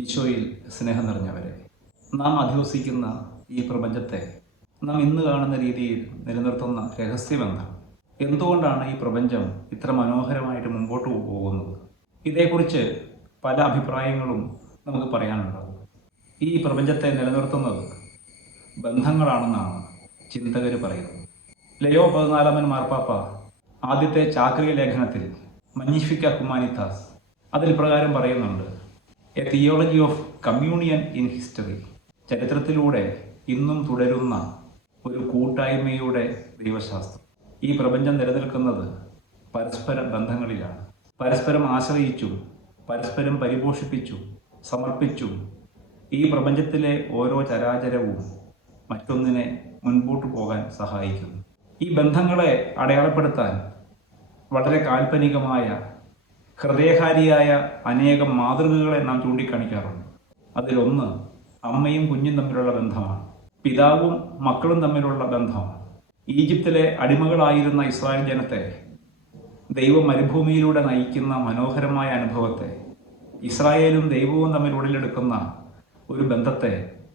ഈശോയിൽ സ്നേഹം നിറഞ്ഞവരെ, നാം അധിവസിക്കുന്ന ഈ പ്രപഞ്ചത്തെ നാം ഇന്ന് കാണുന്ന രീതിയിൽ നിലനിർത്തുന്ന രഹസ്യമെന്താണ്? എന്തുകൊണ്ടാണ് ഈ പ്രപഞ്ചം ഇത്ര മനോഹരമായിട്ട് മുമ്പോട്ട് പോകുന്നത്? ഇതേക്കുറിച്ച് പല അഭിപ്രായങ്ങളും നമുക്ക് പറയാനുണ്ടാകും. ഈ പ്രപഞ്ചത്തെ നിലനിർത്തുന്നത് ബന്ധങ്ങളാണെന്നാണ് ചിന്തകർ പറയുന്നത്. ലയോ 14 മാർപ്പാപ്പ ആദ്യത്തെ ചാക്രിക ലേഖനത്തിൽ മഗ്നിഫിക്ക ഹ്യൂമാനിറ്റാസ് അതിൽ പ്രകാരം പറയുന്നുണ്ട്: a theology of communion in history. ചരിത്രത്തിലൂടെ ഇന്നും തുടരുന്ന ഒരു കൂട്ടായ്മയുടെ ദൈവശാസ്ത്രം. ഈ പ്രപഞ്ചം നിലനിൽക്കുന്നത് പരസ്പര ബന്ധങ്ങളിലാണ്. പരസ്പരം ആശ്രയിച്ചും പരസ്പരം പരിപോഷിപ്പിച്ചും സമർപ്പിച്ചും ഈ പ്രപഞ്ചത്തിലെ ഓരോ ചരാചരവും മറ്റൊന്നിനെ മുൻപോട്ട് പോകാൻ സഹായിക്കുന്നു. ഈ ബന്ധങ്ങളെ അടയാളപ്പെടുത്താൻ വളരെ കാൽപ്പനികമായ ഹൃദയഹാരിയായ അനേകം മാതൃകകളെ നാം ചൂണ്ടിക്കാണിക്കാറുണ്ട്. അതിലൊന്ന് അമ്മയും കുഞ്ഞും തമ്മിലുള്ള ബന്ധമാണ്. പിതാവും മക്കളും തമ്മിലുള്ള ബന്ധമാണ്. ഈജിപ്തിലെ അടിമകളായിരുന്ന ഇസ്രായേൽ ജനത്തെ ദൈവം മരുഭൂമിയിലൂടെ നയിക്കുന്ന മനോഹരമായ അനുഭവത്തെ, ഇസ്രായേലും ദൈവവും തമ്മിൽ ഉടലെടുക്കുന്ന ഒരു ബന്ധത്തെ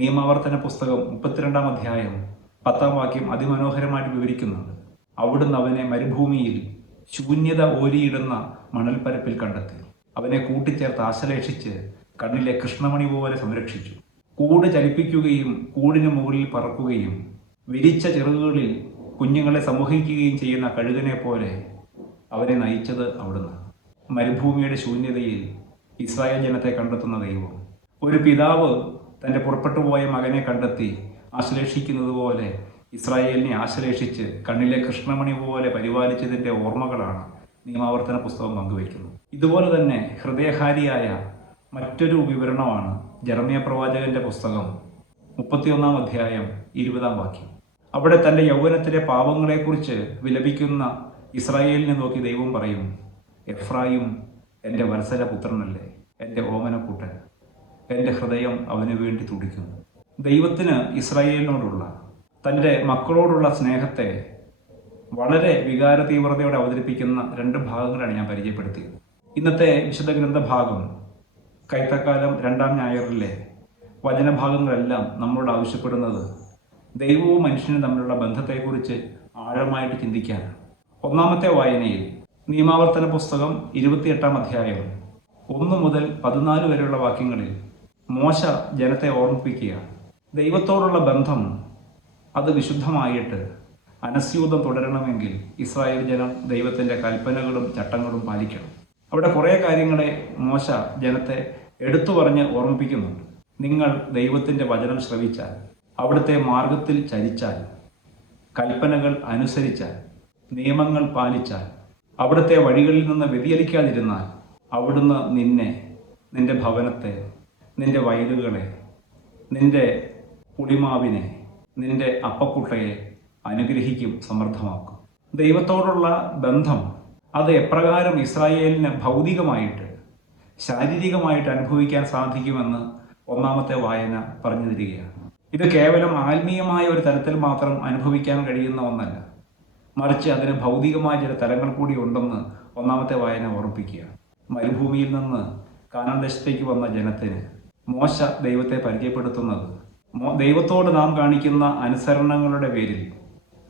നിയമാവർത്തന പുസ്തകം 32-ാം അധ്യായം 10-ാം വാക്യം അതിമനോഹരമായിട്ട് വിവരിക്കുന്നുണ്ട്. അവിടുന്ന് അവനെ മരുഭൂമിയിൽ ശൂന്യത ഓരിയിടുന്ന മണൽപ്പരപ്പിൽ കണ്ടെത്തി. അവനെ കൂട്ടിച്ചേർത്ത് ആശ്ലേഷിച്ച് കണ്ണിലെ കൃഷ്ണമണി പോലെ സംരക്ഷിച്ചു. കൂട് ചലിപ്പിക്കുകയും കൂടിന് മുകളിൽ പറക്കുകയും വിരിച്ച ചിറകുകളിൽ കുഞ്ഞുങ്ങളെ സമൂഹിക്കുകയും ചെയ്യുന്ന കഴുകനെ പോലെ അവരെ നയിച്ചത് അവിടുന്ന്. മരുഭൂമിയുടെ ശൂന്യതയിൽ ഇസ്രായേൽ ജനത്തെ കണ്ടെത്തുന്ന ദൈവം, ഒരു പിതാവ് തൻ്റെ പുറപ്പെട്ടുപോയ മകനെ കണ്ടെത്തി ആശ്ലേഷിക്കുന്നത് പോലെ ഇസ്രായേലിനെ ആശ്ലേഷിച്ച് കണ്ണിലെ കൃഷ്ണമണി പോലെ പരിപാലിച്ചതിൻ്റെ ഓർമ്മകളാണ് നിയമാവർത്തന പുസ്തകം പങ്കുവയ്ക്കുന്നത്. ഇതുപോലെ തന്നെ ഹൃദയഹാരിയായ മറ്റൊരു വിവരണമാണ് ജെറമ്യ പ്രവാചകന്റെ പുസ്തകം 31-ാം അധ്യായം 20-ാം വാക്യം. അവിടെ തൻ്റെ യൗവനത്തിലെ പാപങ്ങളെക്കുറിച്ച് വിലപിക്കുന്ന ഇസ്രായേലിനെ നോക്കി ദൈവം പറയും: എഫ്രായിം എൻ്റെ വത്സലപുത്രനല്ലേ, എൻ്റെ ഓമനക്കൂട്ടൻ, എൻ്റെ ഹൃദയം അവന് വേണ്ടി തുടിക്കുന്നു. ദൈവത്തിന് ഇസ്രായേലിനോടുള്ള തൻ്റെ മക്കളോടുള്ള സ്നേഹത്തെ വളരെ വികാര തീവ്രതയോടെ അവതരിപ്പിക്കുന്ന 2 ഭാഗങ്ങളാണ് ഞാൻ പരിചയപ്പെടുത്തിയത്. ഇന്നത്തെ വിശുദ്ധ ഗ്രന്ഥഭാഗം, കൈത്തക്കാലം 2-ാം ഞായറിലെ വചനഭാഗങ്ങളെല്ലാം നമ്മളോട് ആവശ്യപ്പെടുന്നത് ദൈവവും മനുഷ്യനും തമ്മിലുള്ള ബന്ധത്തെക്കുറിച്ച് ആഴമായിട്ട് ചിന്തിക്കാനാണ്. 1-ാമത്തെ വായനയിൽ നിയമാവർത്തന പുസ്തകം 28-ാം അധ്യായം 1 മുതൽ 14 വരെയുള്ള വാക്യങ്ങളിൽ മോശ ജനത്തെ ഓർമ്മിപ്പിക്കുകയാണ്. ദൈവത്തോടുള്ള ബന്ധം അത് വിശുദ്ധമായിട്ട് അനസ്യൂതം തുടരണമെങ്കിൽ ഇസ്രായേൽ ജനം ദൈവത്തിൻ്റെ കൽപ്പനകളും ചട്ടങ്ങളും പാലിക്കണം. അവിടെ കുറേ കാര്യങ്ങളെ മോശ ജനത്തെ എടുത്തു പറഞ്ഞ് ഓർമ്മിപ്പിക്കുന്നുണ്ട്. നിങ്ങൾ ദൈവത്തിൻ്റെ വചനം ശ്രവിച്ചാൽ, അവിടുത്തെ മാർഗത്തിൽ ചരിച്ചാൽ, കൽപ്പനകൾ അനുസരിച്ചാൽ, നിയമങ്ങൾ പാലിച്ചാൽ, അവിടുത്തെ വഴികളിൽ നിന്ന് വ്യതിചലിക്കാതിരുന്നാൽ, അവിടുന്ന് നിന്നെ, നിന്റെ ഭവനത്തെ, നിന്റെ വയലുകളെ, നിന്റെ പുളിമാവിനെ, നിന്റെ അപ്പക്കുട്ടയെ അനുഗ്രഹിക്കും, സമൃദ്ധമാക്കും. ദൈവത്തോടുള്ള ബന്ധം അത് എപ്രകാരം ഇസ്രായേലിന് ഭൗതികമായിട്ട് ശാരീരികമായിട്ട് അനുഭവിക്കാൻ സാധിക്കുമെന്ന് 1-ാമത്തെ വായന പറഞ്ഞു തരികയാണ്. ഇത് കേവലം ആത്മീയമായ ഒരു തലത്തിൽ മാത്രം അനുഭവിക്കാൻ കഴിയുന്ന ഒന്നല്ല, മറിച്ച് അതിന് ഭൗതികമായ ചില തലങ്ങൾ കൂടി ഉണ്ടെന്ന് 1-ാമത്തെ വായന ഓർമ്മിപ്പിക്കുകയാണ്. മരുഭൂമിയിൽ നിന്ന് കാനാൻ ദേശത്തേക്ക് വന്ന ജനത്തിന് മോശ ദൈവത്തെ പരിചയപ്പെടുത്തുന്നത് ദൈവത്തോട് നാം കാണിക്കുന്ന അനുസരണങ്ങളുടെ പേരിൽ,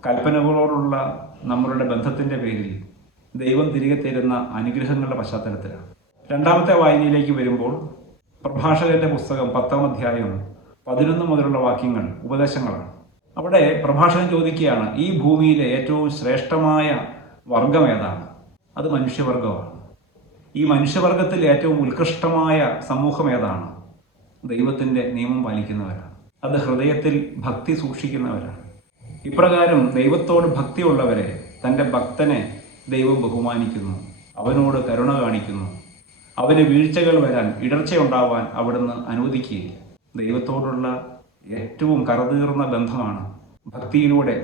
കൽപ്പനകളോടുള്ള നമ്മളുടെ ബന്ധത്തിൻ്റെ പേരിൽ ദൈവം തിരികെ തരുന്ന അനുഗ്രഹങ്ങളുടെ പശ്ചാത്തലത്തിലാണ്. 2-ാമത്തെ വായനയിലേക്ക് വരുമ്പോൾ പ്രഭാഷകന്റെ പുസ്തകം 10-ാം അധ്യായം 11 മുതലുള്ള വാക്യങ്ങൾ ഉപദേശങ്ങളാണ്. അവിടെ പ്രഭാഷകൻ ചോദിക്കുകയാണ്: ഈ ഭൂമിയിലെ ഏറ്റവും ശ്രേഷ്ഠമായ വർഗം ഏതാണ്? അത് മനുഷ്യവർഗമാണ്. ഈ മനുഷ്യവർഗത്തിൽ ഏറ്റവും ഉത്കൃഷ്ടമായ സമൂഹം ഏതാണ്? ദൈവത്തിൻ്റെ നിയമം പാലിക്കുന്നവരാണ്. അത് ഹൃദയത്തിൽ ഭക്തി സൂക്ഷിക്കുന്നവരാണ്. ഇപ്രകാരം ദൈവത്തോട് ഭക്തിയുള്ളവരെ, തൻ്റെ ഭക്തനെ ദൈവം ബഹുമാനിക്കുന്നു, അവനോട് കരുണ കാണിക്കുന്നു, അവന് വീഴ്ചകൾ വരാൻ, ഇടർച്ചയുണ്ടാവാൻ അവിടുന്ന് അനുവദിക്കുകയില്ല. ദൈവത്തോടുള്ള ഏറ്റവും കറതീർന്ന ബന്ധമാണ് ഭക്തിയിലൂടെ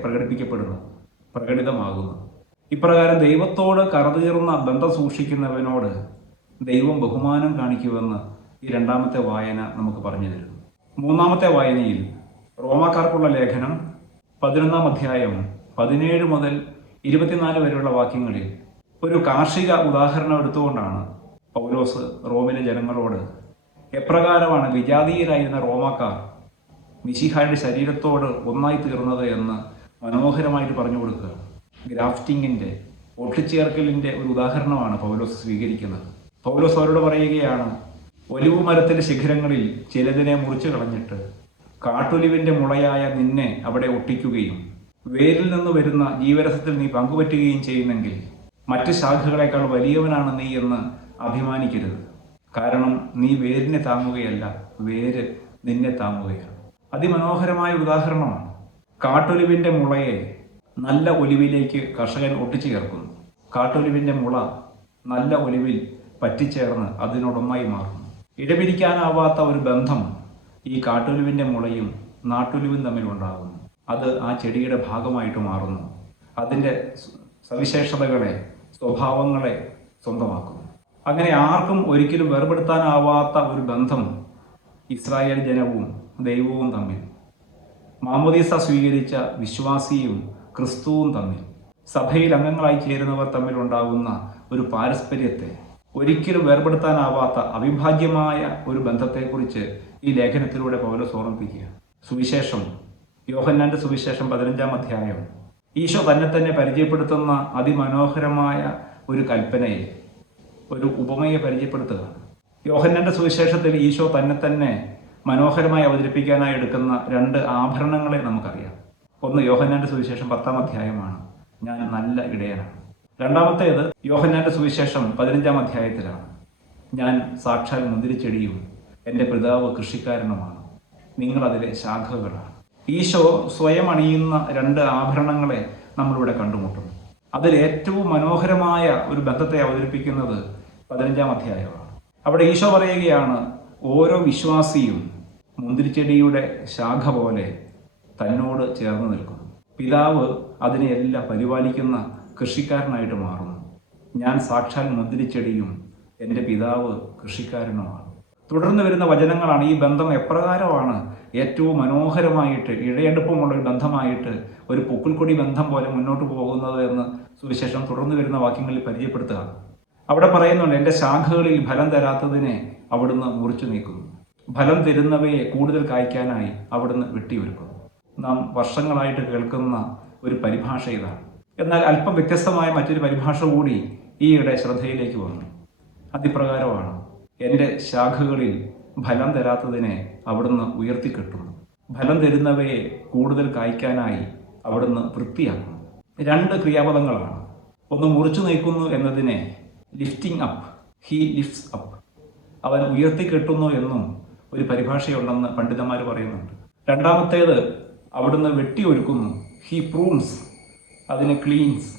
പ്രകടിതമാകുന്നത്. ഇപ്രകാരം ദൈവത്തോട് കറതീർന്ന ബന്ധം സൂക്ഷിക്കുന്നവനോട് ദൈവം ബഹുമാനം കാണിക്കുമെന്ന് ഈ 2-ാമത്തെ വായന നമുക്ക് പറഞ്ഞു തരുന്നു. 3-ാമത്തെ വായനയിൽ റോമാക്കാർക്കുള്ള ലേഖനം 11-ാം അധ്യായം 17 മുതൽ 24 വരെയുള്ള വാക്യങ്ങളിൽ ഒരു കാർഷിക ഉദാഹരണം എടുത്തുകൊണ്ടാണ് പൗലോസ് റോമിലെ ജനങ്ങളോട് എപ്രകാരമാണ് വിജാതീയരായിരുന്ന റോമാക്കാർ മിശിഹായുടെ ശരീരത്തോട് ഒന്നായി തീർന്നത് എന്ന് മനോഹരമായിട്ട് പറഞ്ഞു കൊടുക്കുക. ഗ്രാഫ്റ്റിങ്ങിൻ്റെ, ഒട്ടിച്ചേർക്കലിൻ്റെ ഒരു ഉദാഹരണമാണ് പൗലോസ് സ്വീകരിക്കുന്നത്. പൗലോസ് അവരോട് പറയുകയാണ്, ഒലിവ് മരത്തിൻ്റെ ശിഖരങ്ങളിൽ ചിലതിനെ മുറിച്ചു കളഞ്ഞിട്ട് കാട്ടൊലിവിൻ്റെ മുളയായ നിന്നെ അവിടെ ഒട്ടിക്കുകയും വേരിൽ നിന്ന് വരുന്ന ജീവരസത്തിൽ നീ പങ്കുപറ്റുകയും ചെയ്യുന്നെങ്കിൽ മറ്റ് ശാഖകളെക്കാൾ വലിയവനാണ് നീ എന്ന് അഭിമാനിക്കരുത്. കാരണം നീ വേരിനെ താങ്ങുകയല്ല, വേര് നിന്നെ താങ്ങുകയാണ്. അതിമനോഹരമായ ഉദാഹരണമാണ്. കാട്ടൊലിവിൻ്റെ മുളയെ നല്ല ഒലിവിലേക്ക് കർഷകൻ ഒട്ടിച്ചു ചേർക്കുന്നു. കാട്ടൊലിവിൻ്റെ മുള നല്ല ഒലിവിൽ പറ്റിച്ചേർന്ന് അതിനോടൊന്നായി മാറുന്നു. ഇടപിരിക്കാനാവാത്ത ഒരു ബന്ധം ഈ കാട്ടൊലിവിൻ്റെ മുളയും നാട്ടൊലിവും തമ്മിലുണ്ടാകുന്നു. അത് ആ ചെടിയുടെ ഭാഗമായിട്ട് മാറുന്നു. അതിൻ്റെ സവിശേഷതകളെ, സ്വഭാവങ്ങളെ സ്വന്തമാക്കുന്നു. അങ്ങനെ ആർക്കും ഒരിക്കലും വേർപെടുത്താനാവാത്ത ഒരു ബന്ധം ഇസ്രായേൽ ജനവും ദൈവവും തമ്മിൽ, മാമോദീസ സ്വീകരിച്ച വിശ്വാസിയും ക്രിസ്തുവും തമ്മിൽ, സഭയിൽ അംഗങ്ങളായി ചേരുന്നവർ തമ്മിൽ ഉണ്ടാകുന്ന ഒരു പാരസ്പര്യത്തെ, ഒരിക്കലും വേർപെടുത്താനാവാത്ത അവിഭാജ്യമായ ഒരു ബന്ധത്തെക്കുറിച്ച് ഈ ലേഖനത്തിലൂടെ പൗലോസ് ഓർമ്മിപ്പിക്കുക. സുവിശേഷം, യോഹന്നാന്റെ സുവിശേഷം 15-ാം അധ്യായം ഈശോ തന്നെ പരിചയപ്പെടുത്തുന്ന അതിമനോഹരമായ ഒരു കൽപ്പനയെ, ഒരു ഉപമയെ പരിചയപ്പെടുത്തുകയാണ്. യോഹന്നാന്റെ സുവിശേഷത്തിൽ ഈശോ തന്നെ മനോഹരമായി അവതരിപ്പിക്കാനായി എടുക്കുന്ന 2 ആഭരണങ്ങളെ നമുക്കറിയാം. ഒന്ന് യോഹന്നാന്റെ സുവിശേഷം 10-ാം അധ്യായമാണ്, ഞാൻ നല്ല ഇടയനാണ്. രണ്ടാമത്തേത് യോഹന്നാന്റെ സുവിശേഷം 15-ാം അധ്യായത്തിലാണ്, ഞാൻ സാക്ഷാൽ മുന്തിരിച്ചെടിയും എൻ്റെ പിതാവ് കൃഷിക്കാരനുമാണ്, നിങ്ങൾ അതിലെ ശാഖകളാണ്. ഈശോ സ്വയം അണിയുന്ന 2 ആഭരണങ്ങളെ നമ്മളിവിടെ കണ്ടുമുട്ടുന്നു. അതിൽ ഏറ്റവും മനോഹരമായ ഒരു ബന്ധത്തെ അവതരിപ്പിക്കുന്നത് 15-ാം അധ്യായമാണ്. അവിടെ ഈശോ പറയുകയാണ്, ഓരോ വിശ്വാസിയും മുന്തിരിച്ചെടിയുടെ ശാഖ പോലെ തന്നോട് ചേർന്ന് നിൽക്കുന്നു. പിതാവ് അതിനെയെല്ലാം പരിപാലിക്കുന്ന കൃഷിക്കാരനായിട്ട് മാറുന്നു. ഞാൻ സാക്ഷാൽ മുന്തിരിച്ചെടിയും എൻ്റെ പിതാവ് കൃഷിക്കാരനുമാണ്. തുടർന്ന് വരുന്ന വചനങ്ങളാണ് ഈ ബന്ധം എപ്രകാരമാണ് ഏറ്റവും മനോഹരമായിട്ട്, ഇഴയെടുപ്പമുള്ള ഒരു ബന്ധമായിട്ട്, ഒരു പൊക്കിൾക്കൊടി ബന്ധം പോലെ മുന്നോട്ട് പോകുന്നത് എന്ന് സുവിശേഷം തുടർന്ന് വരുന്ന വാക്യങ്ങളിൽ പരിചയപ്പെടുത്തുക. അവിടെ പറയുന്നുണ്ട്, എൻ്റെ ശാഖകളിൽ ഫലം തരാത്തതിനെ അവിടുന്ന് മുറിച്ചു നീക്കുന്നു, ഫലം തരുന്നവയെ കൂടുതൽ കായ്ക്കാനായി അവിടുന്ന് വെട്ടിയൊരുക്കുന്നു. നാം വർഷങ്ങളായിട്ട് കേൾക്കുന്ന ഒരു പരിഭാഷ ഇതാണ്. എന്നാൽ അല്പം വ്യത്യസ്തമായ മറ്റൊരു പരിഭാഷ കൂടി ഈയിടെ ശ്രദ്ധയിലേക്ക് വന്നു. അതിപ്രകാരമാണ്, എൻ്റെ ശാഖകളിൽ ഫലം തരാത്തതിനെ അവിടുന്ന് ഉയർത്തിക്കെട്ടുന്നു, ഫലം തരുന്നവയെ കൂടുതൽ കായ്ക്കാനായി അവിടുന്ന് വൃത്തിയാക്കുന്നു. 2 ക്രിയാപദങ്ങളാണ്. ഒന്ന് മുറിച്ചു നീക്കുന്നു എന്നതിനെ lifting up, he lifts up, അവൻ ഉയർത്തിക്കെട്ടുന്നു എന്നും ഒരു പരിഭാഷയുണ്ടെന്ന് പണ്ഡിതന്മാർ പറയുന്നുണ്ട്. രണ്ടാമത്തേത് അവിടുന്ന് വെട്ടിയൊരുക്കുന്നു, ഹീ പ്രൂൺസ്, അതിനെ ക്ലീൻസ്,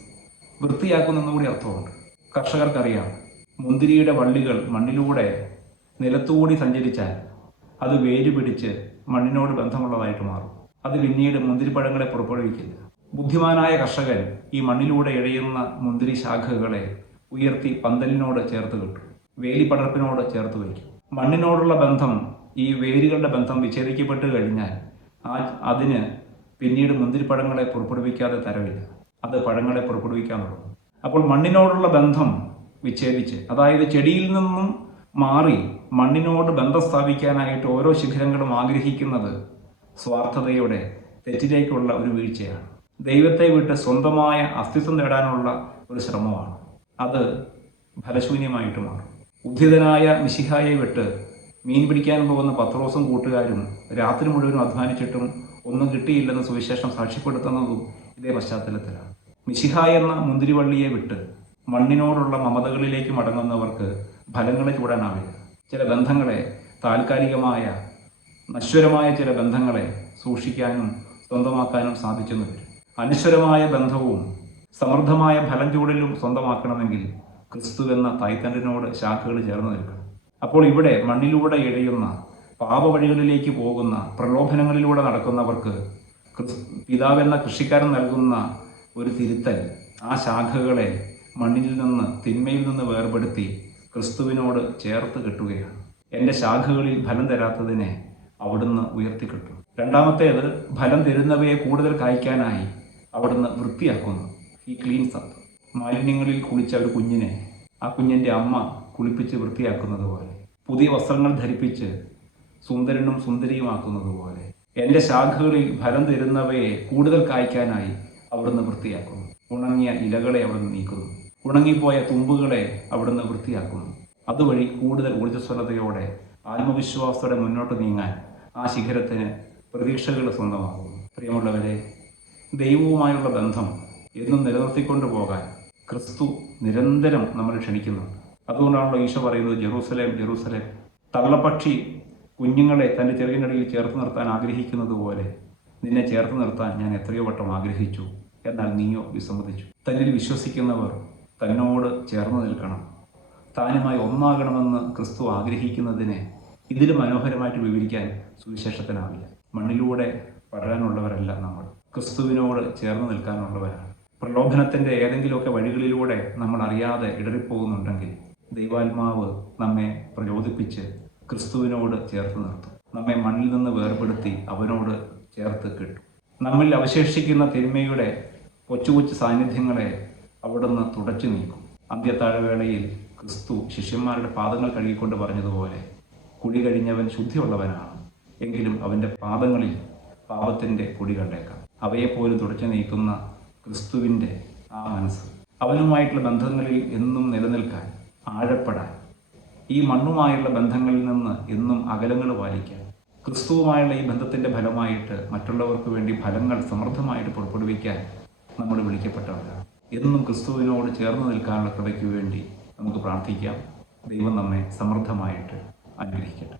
വൃത്തിയാക്കുന്നെന്നും കൂടി അർത്ഥമുണ്ട്. കർഷകർക്കറിയാം, മുന്തിരിയുടെ വള്ളികൾ മണ്ണിലൂടെ നിലത്തുകൂടി സഞ്ചരിച്ചാൽ അത് വേര് പിടിച്ച് മണ്ണിനോട് ബന്ധമുള്ളതായിട്ട് മാറും. അത് പിന്നീട് മുന്തിരിപ്പഴങ്ങളെ പുറപ്പെടുവിക്കില്ല. ബുദ്ധിമാനായ കർഷകൻ ഈ മണ്ണിലൂടെ ഇഴയുന്ന മുന്തിരി ശാഖകളെ ഉയർത്തി പന്തലിനോട് ചേർത്ത് കെട്ടും, വേലിപ്പടർപ്പിനോട് ചേർത്ത് വയ്ക്കും. മണ്ണിനോടുള്ള ബന്ധം, ഈ വേരുകളുടെ ബന്ധം വിച്ഛേദിക്കപ്പെട്ട് കഴിഞ്ഞാൽ അതിന് പിന്നീട് മുന്തിരിപ്പഴങ്ങളെ പുറപ്പെടുവിക്കാതെ തരവില്ല, അത് പഴങ്ങളെ പുറപ്പെടുവിക്കാൻ തുടങ്ങും. അപ്പോൾ മണ്ണിനോടുള്ള ബന്ധം വിച്ഛേദിച്ച്, അതായത് ചെടിയിൽ നിന്നും മാറി മണ്ണിനോട് ബന്ധം സ്ഥാപിക്കാനായിട്ട് ഓരോ ശിഖരങ്ങളും ആഗ്രഹിക്കുന്നത് സ്വാർത്ഥതയുടെ, തെറ്റിലേക്കുള്ള ഒരു വീഴ്ചയാണ്. ദൈവത്തെ വിട്ട് സ്വന്തമായ അസ്തിത്വം നേടാനുള്ള ഒരു ശ്രമമാണ്. അത് ഫലശൂന്യമായിട്ട് മാറും. ഉദ്ധിതനായ മിശിഹായെ വിട്ട് മീൻ പിടിക്കാൻ പോകുന്ന പത്രോസും കൂട്ടുകാരും രാത്രി മുഴുവനും അധ്വാനിച്ചിട്ടും ഒന്നും കിട്ടിയില്ലെന്ന് സുവിശേഷം സാക്ഷ്യപ്പെടുത്തുന്നതും ഇതേ പശ്ചാത്തലത്തിലാണ്. മിശിഹ എന്ന മുന്തിരിവള്ളിയെ വിട്ട് മണ്ണിനോടുള്ള മമതകളിലേക്ക് മടങ്ങുന്നവർക്ക് ഫലങ്ങളെ ചൂടാനാവില്ല. ചില ബന്ധങ്ങളെ, താൽക്കാലികമായ നശ്വരമായ ചില ബന്ധങ്ങളെ സൂക്ഷിക്കാനും സ്വന്തമാക്കാനും സാധിച്ചെന്ന് വരും. അനശ്വരമായ ബന്ധവും സമൃദ്ധമായ ഫലം ചൂടലും സ്വന്തമാക്കണമെങ്കിൽ ക്രിസ്തു എന്ന തായ്തണ്ടിനോട് ശാഖകൾ ചേർന്ന് നിൽക്കണം. അപ്പോൾ ഇവിടെ മണ്ണിലൂടെ ഇഴയുന്ന, പാപവഴികളിലേക്ക് പോകുന്ന, പ്രലോഭനങ്ങളിലൂടെ നടക്കുന്നവർക്ക് പിതാവെന്ന കൃഷിക്കാരൻ നൽകുന്ന ഒരു തിരുത്തൽ ആ ശാഖകളെ മണ്ണിൽ നിന്ന്, തിന്മയിൽ നിന്ന് വേർപെടുത്തി ക്രിസ്തുവിനോട് ചേർത്ത് കെട്ടുകയാണ്. എൻ്റെ ശാഖകളിൽ ഫലം തരാത്തതിനെ അവിടുന്ന് ഉയർത്തിക്കെട്ടും. രണ്ടാമത്തേത്, ഫലം തരുന്നവയെ കൂടുതൽ കായ്ക്കാനായി അവിടുന്ന് വൃത്തിയാക്കുന്നു, ഈ ക്ലീൻസ് അപ്പ്. മാലിന്യങ്ങളിൽ കുളിച്ച ഒരു കുഞ്ഞിനെ ആ കുഞ്ഞിൻ്റെ അമ്മ കുളിപ്പിച്ച് വൃത്തിയാക്കുന്നത് പോലെ പുതിയ വസ്ത്രങ്ങൾ ധരിപ്പിച്ച് സുന്ദരനും സുന്ദരിയുമാക്കുന്നത് പോലെ എൻ്റെ ശാഖകളിൽ ഫലം തരുന്നവയെ കൂടുതൽ കായ്ക്കാനായി അവിടുന്ന് വൃത്തിയാക്കുന്നു. ഉണങ്ങിയ ഇലകളെ അവിടുന്ന് നീക്കുന്നു. ഉണങ്ങിപ്പോയ തുമ്പുകളെ അവിടുന്ന് വൃത്തിയാക്കുന്നു. അതുവഴി കൂടുതൽ ഊർജ്ജസ്വലതയോടെ ആത്മവിശ്വാസത്തോടെ മുന്നോട്ട് നീങ്ങാൻ ആ ശിഖരത്തിന് പ്രതീക്ഷകൾ സ്വന്തമാകുന്നു. പ്രിയമുള്ളവരെ, ദൈവവുമായുള്ള ബന്ധം എന്നും നിലനിർത്തിക്കൊണ്ടു പോകാൻ ക്രിസ്തു നിരന്തരം നമ്മൾ ക്ഷണിക്കുന്നുണ്ട്. അതുകൊണ്ടാണല്ലോ ഈശോ പറയുന്നത്, ജെറൂസലേം ജെറൂസലേം, തള്ളപ്പക്ഷി കുഞ്ഞുങ്ങളെ തൻ്റെ ചെറിയനടിയിൽ ചേർത്ത് നിർത്താൻ ആഗ്രഹിക്കുന്നത് പോലെ നിന്നെ ചേർത്ത് നിർത്താൻ ഞാൻ എത്രയോ വട്ടം ആഗ്രഹിച്ചു, എന്നാൽ നീയോ വിസമ്മതിച്ചു. തന്നിൽ വിശ്വസിക്കുന്നവർ തന്നോട് ചേർന്ന് നിൽക്കണം, താനുമായി ഒന്നാകണമെന്ന് ക്രിസ്തു ആഗ്രഹിക്കുന്നതിനെ ഇതിൽ മനോഹരമായിട്ട് വിവരിക്കാൻ സുവിശേഷത്തിനാവില്ല. മണ്ണിലൂടെ പടരാനുള്ളവരല്ല നമ്മൾ, ക്രിസ്തുവിനോട് ചേർന്ന് നിൽക്കാനുള്ളവരാണ്. പ്രലോഭനത്തിൻ്റെ ഏതെങ്കിലുമൊക്കെ വഴികളിലൂടെ നമ്മൾ അറിയാതെ ഇടറിപ്പോകുന്നുണ്ടെങ്കിൽ ദൈവാത്മാവ് നമ്മെ പ്രചോദിപ്പിച്ച് ക്രിസ്തുവിനോട് ചേർത്ത് നിർത്തും. നമ്മെ മണ്ണിൽ നിന്ന് വേർപെടുത്തി അവനോട് ചേർത്ത് കിട്ടും. നമ്മിൽ അവശേഷിക്കുന്ന തിന്മയുടെ കൊച്ചു കൊച്ചു സാന്നിധ്യങ്ങളെ അവിടുന്ന് തുടച്ചു നീക്കും. അന്ത്യത്താഴവേളയിൽ ക്രിസ്തു ശിഷ്യന്മാരുടെ പാദങ്ങൾ കഴുകിക്കൊണ്ട് പറഞ്ഞതുപോലെ, കുടി കഴിഞ്ഞവൻ ശുദ്ധിയുള്ളവനാണ്, എങ്കിലും അവൻ്റെ പാദങ്ങളിൽ പാപത്തിൻ്റെ പൊടി കണ്ടേക്കാം. അവയെപ്പോലും തുടച്ചു നീക്കുന്ന ക്രിസ്തുവിൻ്റെ ആ മനസ്സ്, അവനുമായിട്ടുള്ള ബന്ധങ്ങളിൽ എന്നും നിലനിൽക്കാൻ, ആഴപ്പെടാൻ, ഈ മണ്ണുമായുള്ള ബന്ധങ്ങളിൽ നിന്ന് എന്നും അകലങ്ങൾ പാലിക്കാൻ, ക്രിസ്തുവുമായുള്ള ഈ ബന്ധത്തിൻ്റെ ഫലമായിട്ട് മറ്റുള്ളവർക്ക് വേണ്ടി ഫലങ്ങൾ സമൃദ്ധമായിട്ട് പുറപ്പെടുവിക്കാൻ നമ്മൾ വിളിക്കപ്പെട്ടവരാണ്. എന്നും ക്രിസ്തുവിനോട് ചേർന്ന് നിൽക്കാനുള്ള കൃപയ്ക്ക് വേണ്ടി നമുക്ക് പ്രാർത്ഥിക്കാം. ദൈവം നമ്മെ സമൃദ്ധമായിട്ട് അനുഗ്രഹിക്കട്ടെ.